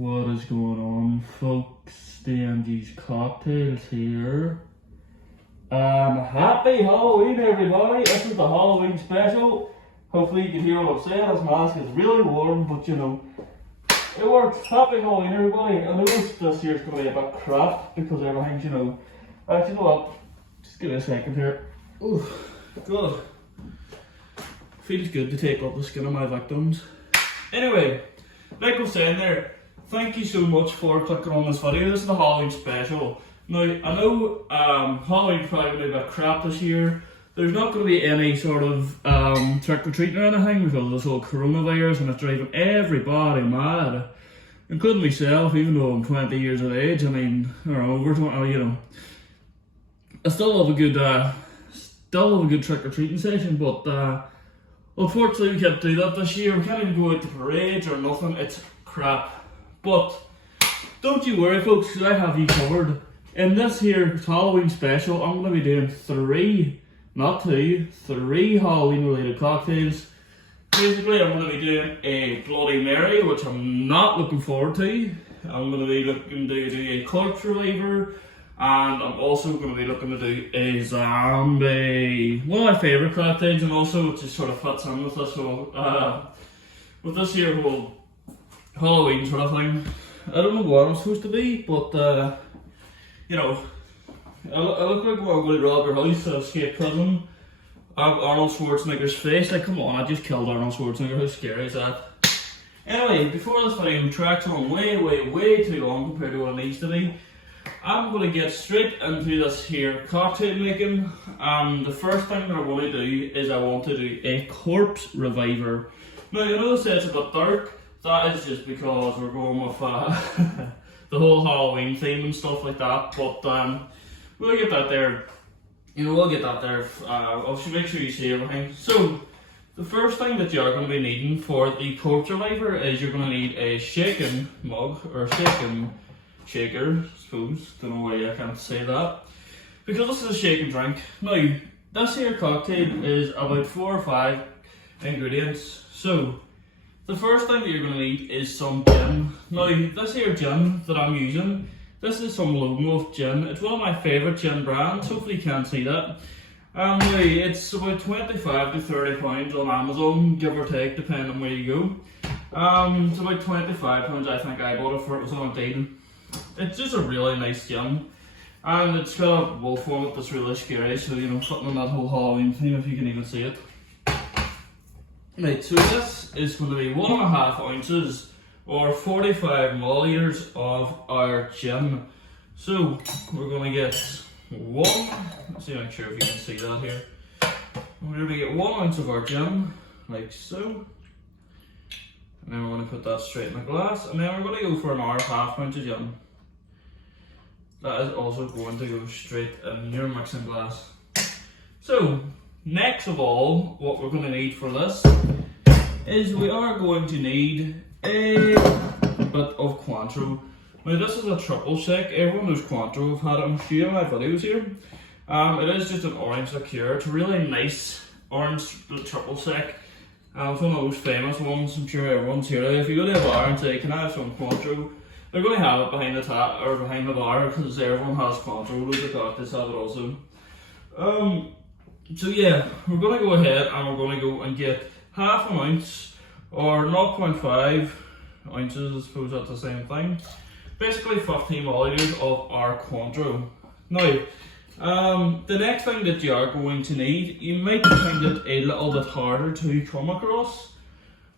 What is going on, folks? DMG's cocktails here. Happy Halloween, everybody. This is the Halloween special. Hopefully you can hear what I'm saying. This mask is really warm, but you know, it works. Happy Halloween, everybody. I know this year's going to be a bit crap because everything's, you know, actually, you know what? Just give me a second here. Ooh, God. Feels good to take off the skin of my victims. Anyway, like I was saying there, thank you so much for clicking on this video. This is the Halloween special. Now, I know Halloween's probably going to be a bit crap this year. There's not going to be any sort of trick-or-treating or anything because of this whole coronavirus and it's driving everybody mad, including myself, even though I'm 20 years of age. I mean, or over 20, you know. I still love a good trick-or-treating session, but unfortunately we can't do that this year. We can't even go out to parades or nothing. It's crap. But don't you worry, folks, because I have you covered. In this here Halloween special, I'm going to be doing three Halloween related cocktails. Basically, I'm going to be doing a Bloody Mary, which I'm not looking forward to. I'm going to be looking to do a corpse reliever, and I'm also going to be looking to do a zombie. One of my favourite cocktails, and also it just sort of fits in with this whole, with this here whole Halloween sort of thing. I don't know what I'm supposed to be, but you know, I look like I'm going to rob your house to escape prison. I have Arnold Schwarzenegger's face. Like, come on, I just killed Arnold Schwarzenegger. How scary is that? Anyway, before this video tracks on way too long compared to what it needs to be, I'm going to get straight into this here cocktail making. The first thing that I want to do is I want to do a corpse reviver. Now, I know this says it's a bit dark. That is just because we're going with the whole Halloween theme and stuff like that. But we'll get that there. You know, we'll get that there. I'll make sure you see everything. So, the first thing that you're going to be needing for the corpse reviver is you're going to need a shaken mug or shaken shaker, I suppose. Don't know why I can't say that. Because this is a shaken drink. Now, this here cocktail is about 4 or 5 ingredients. So, the first thing that you're going to need is some gin. Now, this here gin that I'm using, this is some Lone Wolf gin. It's one of my favourite gin brands. Hopefully you can't see that. It's about 25 to 30 pounds on Amazon, give or take, depending on where you go. It's about 25 pounds, I think I bought it for. It was on a deal. It's just a really nice gin. And it's got a wolf on it that's really scary, so you know, something on that whole Halloween theme, if you can even see it. Right, so this is going to be 1.5 ounces or 45 milliliters of our gin. So we're going to get let's see, make sure if you can see that here. We're going to get 1 ounce of our gin, like so. And then we're going to put that straight in the glass, and then we're going to go for another half ounce of gin. That is also going to go straight in your mixing glass. So, next of all, what we're going to need for this is we are going to need a bit of Cointreau. Now this is a triple sec. Everyone knows Cointreau. I've had it on a few of my videos here. It is just an orange liqueur. It's a really nice orange triple sec. It's one of those famous ones. I'm sure everyone's here. If you go to a bar and say, "Can I have some Cointreau?" they're going to have it behind the tap or behind the bar because everyone has Cointreau. Loads of cocktails have it also. So yeah, we're going to go ahead and we're going to go and get half an ounce or 0.5 ounces, I suppose that's the same thing. Basically 15 milliliters of our Cointreau. Now, the next thing that you are going to need, you might find it a little bit harder to come across,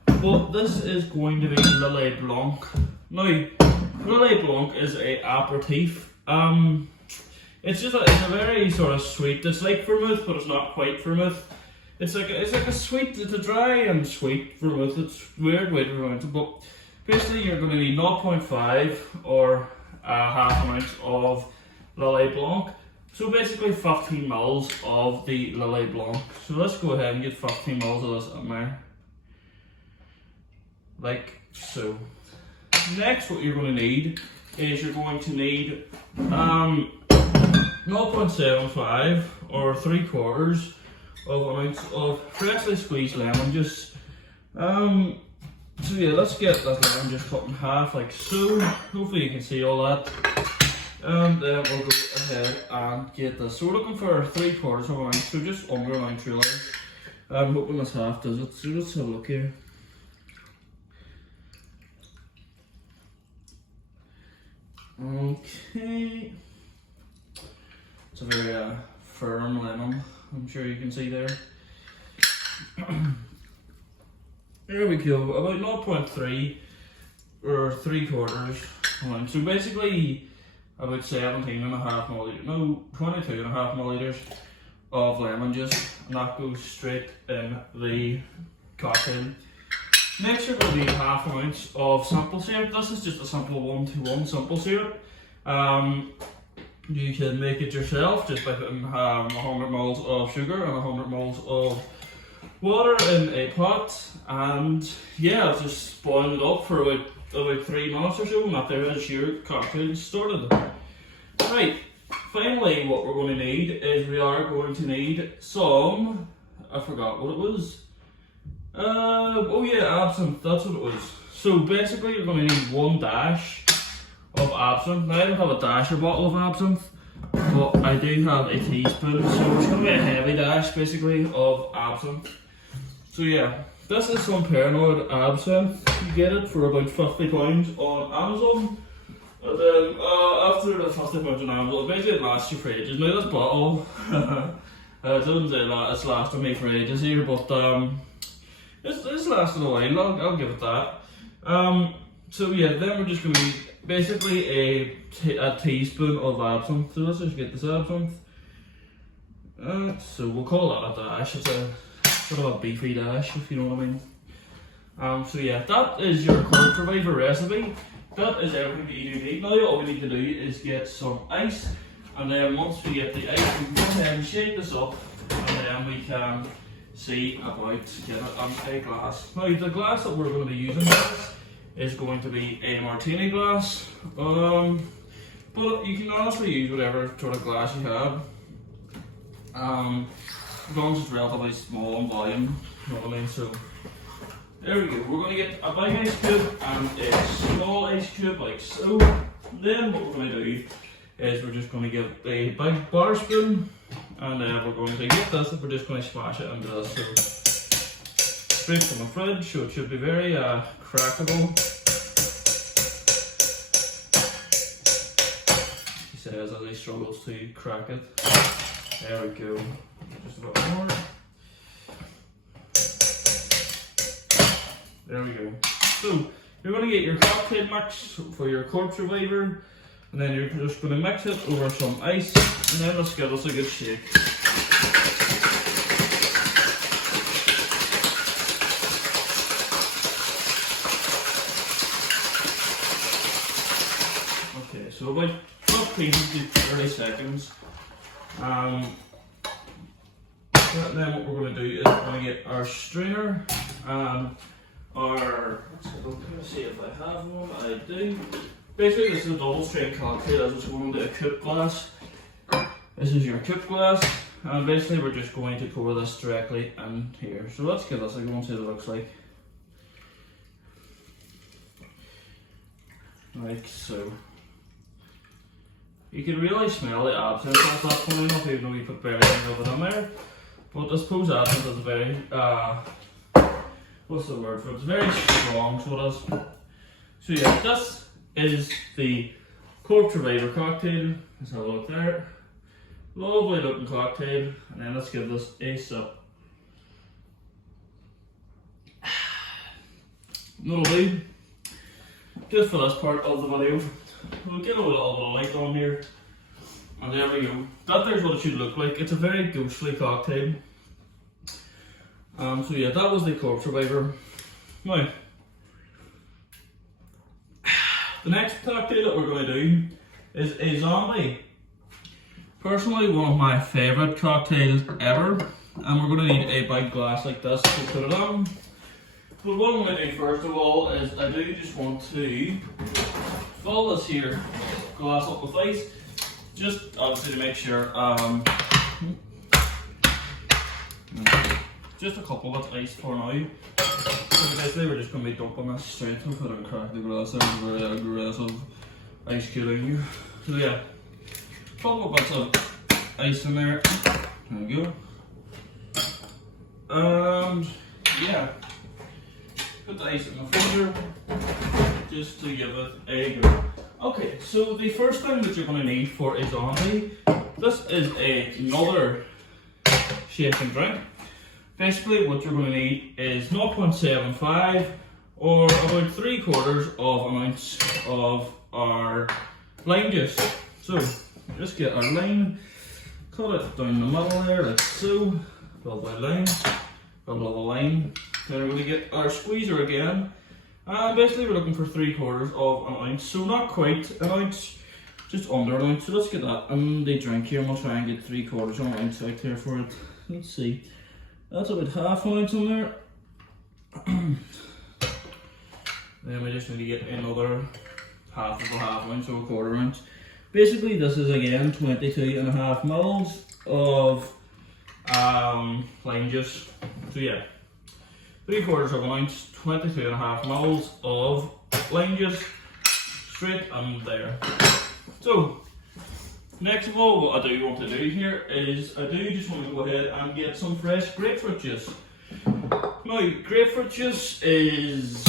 but this is going to be Lillet Blanc. Now, Lillet Blanc is a aperitif. It's a very sort of sweet. It's like vermouth, but it's not quite vermouth. It's like a sweet. It's a dry and sweet vermouth. It's a weird way to pronounce it, but basically you're going to need 0.5 or half an ounce of Lillet Blanc. So basically 15 mils of the Lillet Blanc. So let's go ahead and get 15 mils of this in there, like so. Next, what you're going to need is you're going to need 0.75 or 3/4 of an ounce of freshly squeezed lemon juice. So yeah, let's get that lemon just cut in half like so. Hopefully you can see all that. And then we'll go ahead and get this. So we're looking for 3/4 of an ounce, so just under an ounce really. I'm hoping this half does it, so let's have a look here. Okay. It's a very firm lemon, I'm sure you can see there. There we go, about 0.3 or 3/4 ounce. So basically about 17.5 milliliters, no, 22.5 milliliters of lemon juice, and that goes straight in the cocktail. Next you're going to need 1/2 ounce of simple syrup. This is just a simple 1-to-1 simple syrup. You can make it yourself just by putting 100 ml of sugar and 100 ml of water in a pot, and yeah, just boil it up for about 3 minutes or so, and that there is your cocktail started. Right, finally what we're going to need is we are going to need some, I forgot what it was. Oh yeah, absinthe, that's what it was. So basically you're going to need 1 dash of absinthe. Now I don't have a dasher bottle of absinthe, but I do have a teaspoon, so it's going to be a heavy dash basically of absinthe. So yeah, this is some Paranoid absinthe. You get it for about £50 on Amazon. And then after the £50 on Amazon, basically it lasts you for ages. Now this bottle, it doesn't say that it's lasted me for ages here, but it's lasted a while, I'll give it that. So yeah, then we're just going to need basically a teaspoon of absinthe. So let's just get this absinthe. So we'll call that a dash. It's a sort of a beefy dash, if you know what I mean. So yeah, that is your Cointreau recipe. That is everything that you do need. Now all we need to do is get some ice, and then once we get the ice, we can go ahead and shake this up, and then we can see about getting it in a glass. Now the glass that we're going to be using is going to be a martini glass, but you can honestly use whatever sort of glass you have, as long as it's relatively small in volume, you know what I mean. So there we go, we're going to get a big ice cube and a small ice cube like so. Then what we're going to do is we're just going to get a big bar spoon, and we're going to get this and we're just going to smash it into this. So straight from the fridge, so it should be very crackable. He says as he struggles to crack it. There we go, just a bit more. There we go. So you're going to get your cocktail mix for your Cointreau flavor, and then you're just going to mix it over some ice, and then let's give us a good shake. Okay, so about 15 to 30 seconds. Then what we're going to do is we're going to get our strainer and our, let's see if I have one. I do. Basically this is a double strain cocktail. As it's going into a coupe glass. This is your coupe glass, and basically we're just going to pour this directly in here. So let's give this a go and see what it looks like. Like so. You can really smell the absinthe at that point enough, even though you put very little of it in there. But I suppose absinthe is a very, what's the word for it? It's very strong, so it is. So yeah, this is the Cointreau cocktail. Let's have a look there. Lovely looking cocktail. And then let's give this a sip. That'll do. Just for this part of the video. We'll get a little bit of light on here. And there we go. That there's what it should look like. It's a very ghostly cocktail. So yeah, that was the Cointreau. Now, the next cocktail that we're going to do is a zombie. Personally, one of my favourite cocktails ever. And we're going to need a big glass like this to put it on. But what I'm going to do first of all is I do just want to fill this here glass up with ice, just obviously to make sure just a couple that's iced for now. So basically we're just going to be dumping this straight. I'll put it and crack the glass there, very aggressive ice cubing. So yeah, a couple bits of ice in there. There we go. And yeah, put the ice in the freezer just to give it a go. Okay, so the first thing that you're going to need for a zombie, this is another shaken drink. Basically what you're going to need is 0.75 or about 3/4 of an ounce of our lime juice. So just get our lime, cut it down the middle there like so, lovely lime, a little lime. Then we're going to get our squeezer again, and basically we're looking for 3/4 of an ounce, so not quite an ounce, just under an ounce. So let's get that in the drink here, and we'll try and get 3/4 of an ounce out there for it. Let's see, that's about half an ounce in there. Then we just need to get another half of a half ounce, so a 1/4 ounce. Basically this is again 22.5 mils of lime juice. So yeah, 3/4 of an ounce, 22.5 mils of lime juice, straight in there. So next of all, what I do want to do here is I do just want to go ahead and get some fresh grapefruit juice. Now, grapefruit juice is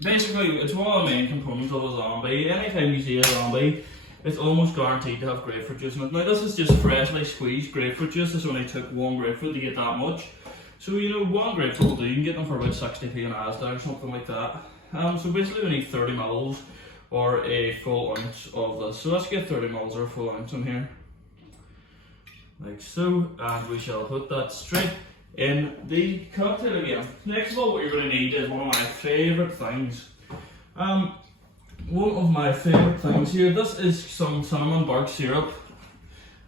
basically, it's one of the main components of a zombie. Anytime you see a zombie, it's almost guaranteed to have grapefruit juice in it. Now this is just freshly squeezed grapefruit juice. This only took one grapefruit to get that much. So you know, one grapefruit will do. You can get them for about 60p an Asda or something like that. So basically we need 30 mils or a full ounce of this. So let's get 30 mils or a full ounce in here. Like so, and we shall put that straight in the cocktail again. Next of all, what you're going to need is one of my favourite things. One of my favourite things here, this is some cinnamon bark syrup.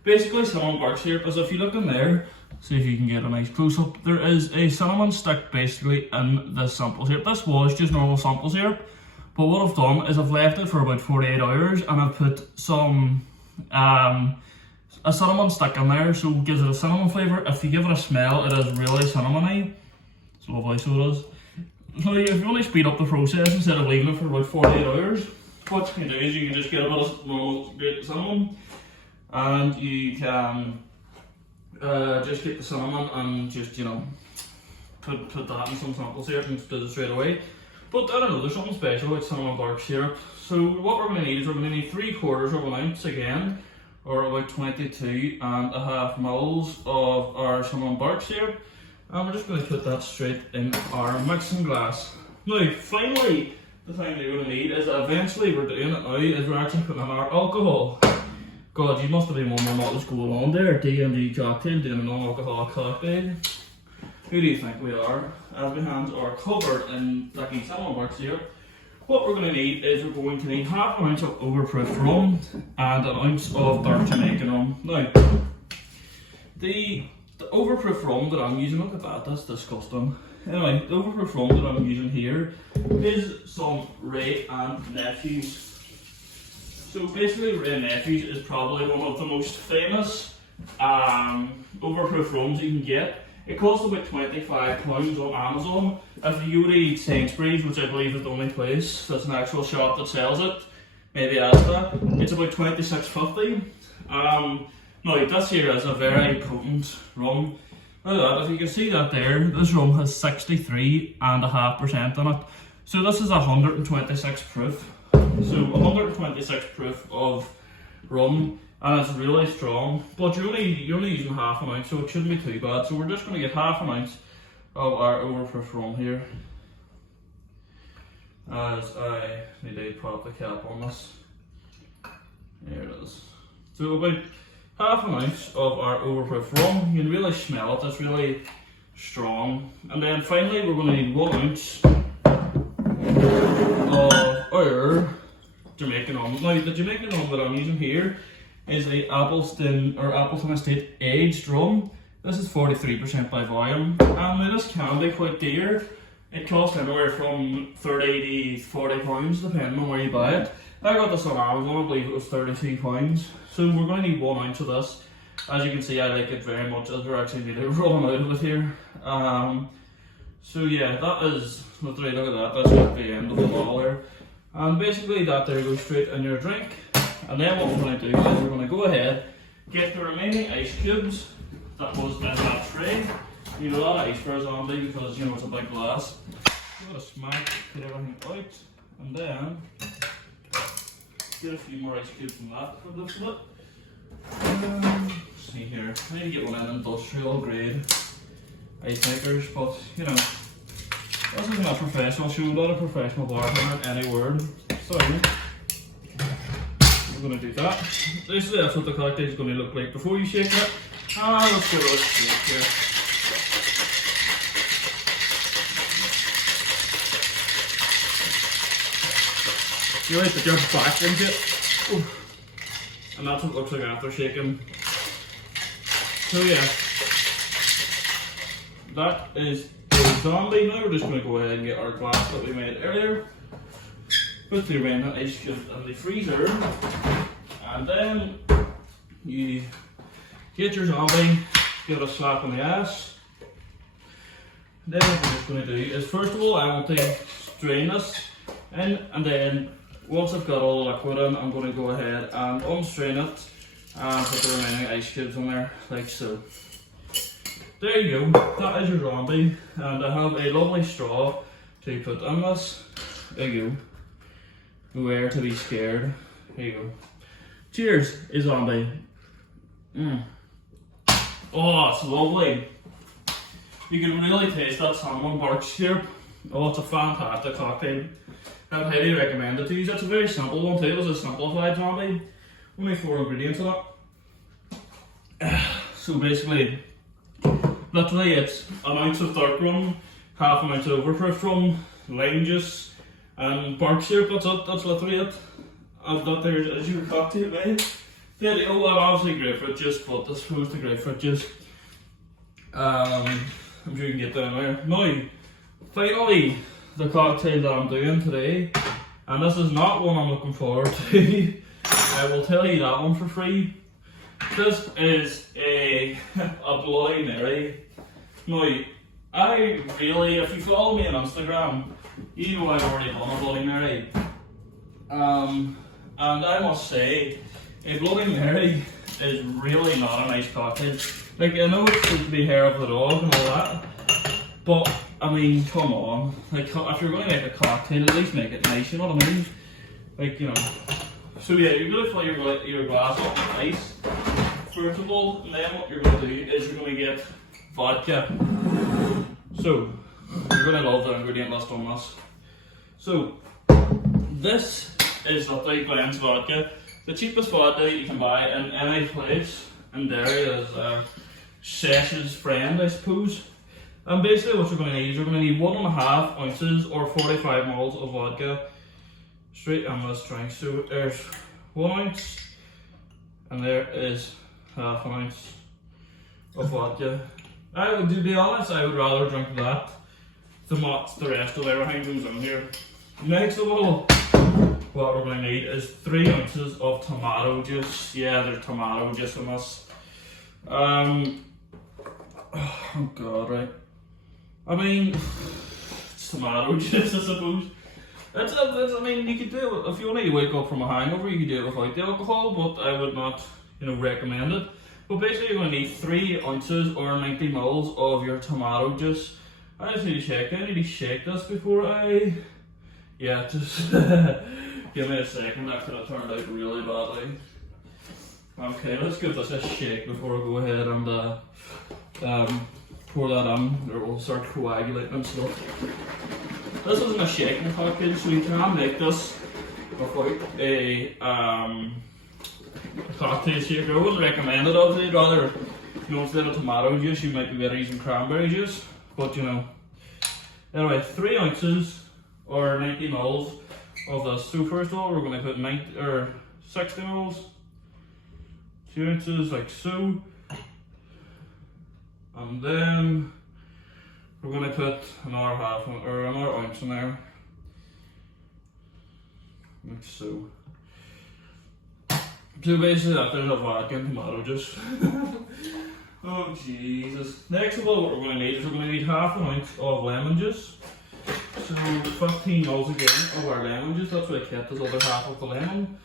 Basically cinnamon bark syrup is, if you look in there, see if you can get a nice close up, there is a cinnamon stick basically in this sample syrup. This was just normal sample syrup, but what I've done is I've left it for about 48 hours and I've put some a cinnamon stick in there, so it gives it a cinnamon flavour. If you give it a smell, it is really cinnamony. It's lovely, so it is. So if you want to speed up the process instead of leaving it for about 48 hours, what you can do is you can just get a bit of normal grated cinnamon, and you can just get the cinnamon and just, you know, put that in some sample syrup and do it straight away. But I don't know, there's something special about cinnamon bark syrup. So what we're going to need is we're going to need 3/4 of an ounce again, or about 22.5 mils of our cinnamon bark syrup, and we're just going to put that straight in our mixing glass. Now, finally, the thing that you're going to need is eventually we're doing it now, is we're actually putting in our alcohol. God, you must have been wondering what was going on there. DMG cocktail, doing a non-alcoholic cocktail. Who do you think we are? As my hands are covered in lucky cinnamon bark syrup. What we're going to need is we're going to need half an ounce of overproof rum and an ounce of dark Jamaican rum. Now, the overproof rum that I'm using, look at that, that's disgusting. Anyway, the overproof rum that I'm using here is some Ray and Nephews. So basically, Ray and Nephews is probably one of the most famous overproof rums you can get. It costs about £25 on Amazon. If you go to Sainsbury's, which I believe is the only place that's an actual shop that sells it, maybe Asda, it's about £26.50. Now this here is a very potent rum. Look at that, if you can see that there, this rum has 63.5% in it. So this is 126 proof. So 126 proof of rum, and it's really strong. But you're only using half an ounce, so it shouldn't be too bad. So we're just going to get half an ounce of our overproof rum here. As I need to put up the cap on this. There it is. So about half an ounce of our overproof rum. You can really smell it, it's really strong. And then finally we're going to need 1 ounce of our Jamaican rum. Now the Jamaican rum that I'm using here is a Appleton Estate aged rum. This is 43% by volume, and this can be quite dear. It costs anywhere from 30 to 40 pounds depending on where you buy it. I got this on Amazon, I believe it was £32. So we're going to need 1 ounce of this, As you can see, I like it very much, as we're actually nearly rolling out of it here. So yeah, that is, literally, look at that, that's at the end of the bottle there. And basically that there goes straight in your drink. And then what we're going to do is we're going to go ahead, get the remaining ice cubes that was in that tray. You need a lot of ice for a zombie because, you know, it's a big glass. Give it a smack, get everything out, and then get a few more ice cubes from that for the flip. See here, I need to get one in industrial grade ice makers, but you know, this isn't a professional show, not a professional bartender, any word. So we're going to do that. Basically that's what the cocktail is going to look like before you shake it. Let's give it a shake here. You like to jump back into it. Ooh. And that's what it looks like after shaking. So yeah, that is a zombie. Now we're just going to go ahead and get our glass that we made earlier. Put the remaining ice cubes in the freezer. And then you get your zombie, give it a slap on the ass. Then what we're just going to do is, first of all, I want to strain this in, and then once I've got all the liquid in, I'm going to go ahead and unstrain it and put the remaining ice cubes in there, like so. There you go, that is your zombie, and I have a lovely straw to put in this. There you go. Beware to be scared. There you go. Cheers, a zombie. Oh, it's lovely. You can really taste that salmon bark syrup. Oh, it's a fantastic cocktail. I would highly recommend it to you. It's a very simple one too. It's a simplified zombie. Only 4 ingredients in it. So basically, literally it's an ounce of dark rum, half an ounce of overproof rum, lime juice, and bark syrup. That's it. That's literally it. And that there is your cocktail made. Then, and obviously grapefruit juice, but I suppose the grapefruit juice. I'm sure you can get that in there. Now, finally, the cocktail that I'm doing today, and this is not one I'm looking forward to. I will tell you that one for free. This is a Bloody Mary. Now, I really, if you follow me on Instagram, you know I've already done a Bloody Mary. And I must say, a Bloody Mary is really not a nice cocktail. Like, I know it's supposed to be hair of the dog and all that, but I mean, come on. Like, if you're going to make a cocktail, at least make it nice, you know what I mean? Like, you know. So yeah, you're going to fill your glass up with ice, first of all, and then what you're going to do is you're going to get vodka. So, you're going to love the ingredient list on this. So, this is the 3 Glens vodka. The cheapest vodka you can buy in any place in Derry is Shesh's friend, I suppose. And basically what you're going to need is you're going to need 1.5 ounces or 45 ml of vodka straight in this drink. So there's 1 ounce and there is half an ounce of vodka. To be honest, I would rather drink that than what the rest of everything goes in here. Next of all, what we're going to need is 3 ounces of tomato juice. Yeah, there's tomato juice in this. Oh god, right. I mean, it's tomato juice, I suppose. I mean, you could do it if you want to wake up from a hangover. You could do it without the alcohol, but I would not, recommend it. But basically, you're going to need 3 ounces or 90 ml of your tomato juice. I just need to shake it. I need to shake this before I. Yeah, just give me a second. That could have turned out really badly. Okay, let's give this a shake before I go ahead and pour that in, or we'll start coagulating and stuff. This isn't a shaking cocktail, so you can make this without a cocktail shaker. I wouldn't recommend it, obviously. I'd rather, instead of tomato juice, you might be better using cranberry juice. But anyway, 3 ounces or 90 ml of this. So first of all, we're going to put 60 ml, 2 ounces like so. And then we're going to put another ounce in there, like so. So basically that there's a vodka and tomato juice. Oh Jesus. Next of all what we're going to need is we're going to need half an ounce of lemon juice. So 15 ml again of our lemon juice, that's what I kept this other half of the lemon.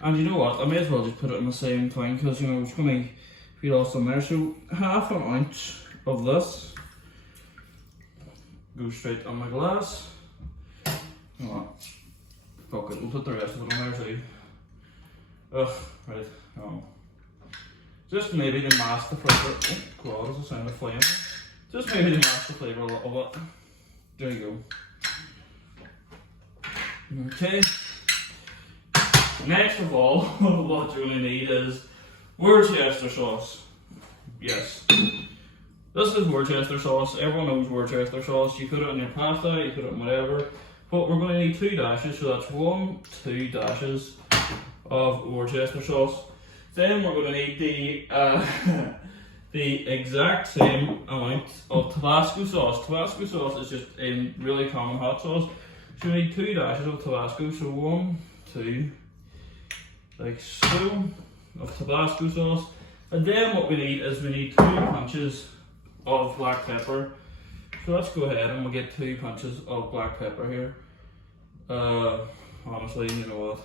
And you know what, I may as well just put it in the same thing because you know it's going to be lost in there. So half an ounce of this goes straight on my glass. You know what, fuck it, we'll put the rest of it on there too. Ugh, right, just maybe to mask the flavour. Oh god, there's a sound of flame. Just maybe to mask the flavour a little bit. There you go. Okay. Next of all, what you're going to need is Worcestershire sauce. Yes. This is Worcestershire sauce. Everyone knows Worcestershire sauce. You put it in your pasta, you put it in whatever. But we're going to need 2 dashes, so that's 2 dashes of Worcestershire sauce. Then we're going to need the exact same amount of Tabasco sauce. Tabasco sauce is just a really common hot sauce. So we need 2 dashes of Tabasco. So 1, 2, like so, of Tabasco sauce. And then what we need is we need 2 punches of black pepper. So let's go ahead and we'll get 2 punches of black pepper here. Honestly, you know what?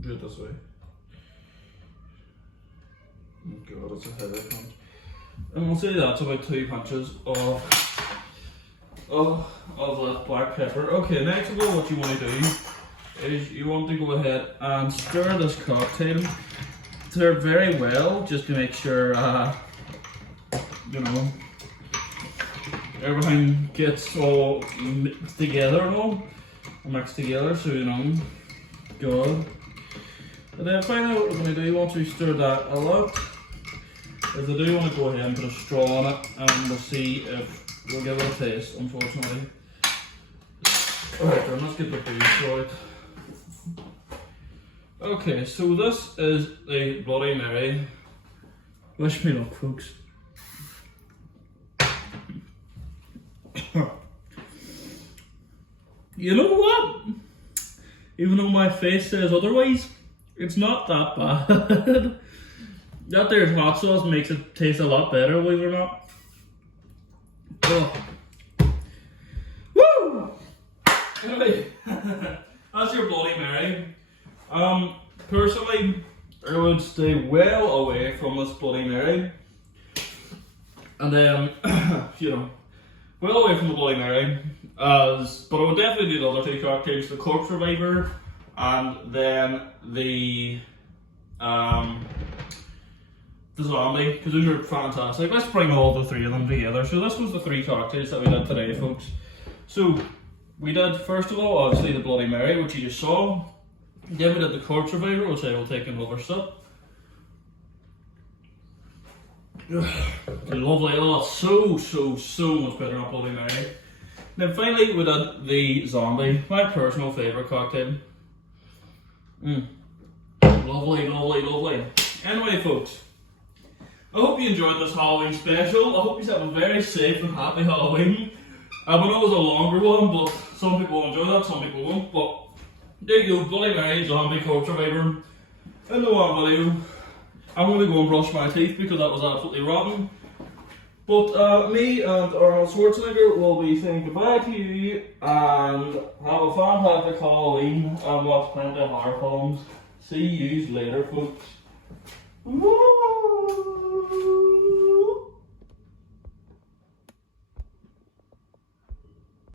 Do it this way. Oh god, it's a heavy punch. And we'll say that's about 2 punches of that black pepper. Okay, next of all what you want to do is you want to go ahead and stir this cocktail. Stir it very well just to make sure you know everything gets all mixed together and all. Mixed together, so you know, good. And then finally what we're going to do, once we stir that a lot, is I do want to go ahead and put a straw on it and we'll see if we'll give it a taste, unfortunately. Alright then, let's get the booze right. Okay, so this is the Bloody Mary. Wish me luck, folks. You know what? Even though my face says otherwise, it's not that bad. That there's hot sauce makes it taste a lot better, believe it or not. Oh. Woo! Anyway, that's your Bloody Mary. Personally, I would stay well away from this Bloody Mary. And then, you know, well away from the Bloody Mary. But I would definitely do the other 2 cocktails, the Corpse Reviver and then the zombie, because those are fantastic. Let's bring all the 3 of them together. So this was the 3 cocktails that we did today, folks. So we did, first of all, obviously the Bloody Mary, which you just saw. Then we did the Corpse Reviver, which I will take another sip. Lovely, oh, so much better than Bloody Mary. Then finally we did the zombie, my personal favourite cocktail. Lovely, lovely, lovely. Anyway folks, I hope you enjoyed this Halloween special. I hope you have a very safe and happy Halloween. I know it was a longer one, but some people will enjoy that, some people won't. But there you go, Bloody Mary, zombie, Corpse Reviver. In the one video, I'm going to go and brush my teeth because that was absolutely rotten. But me and Arnold Schwarzenegger will be saying goodbye to you and have a fantastic Halloween and watch plenty of horror films. See you later, folks. Woo!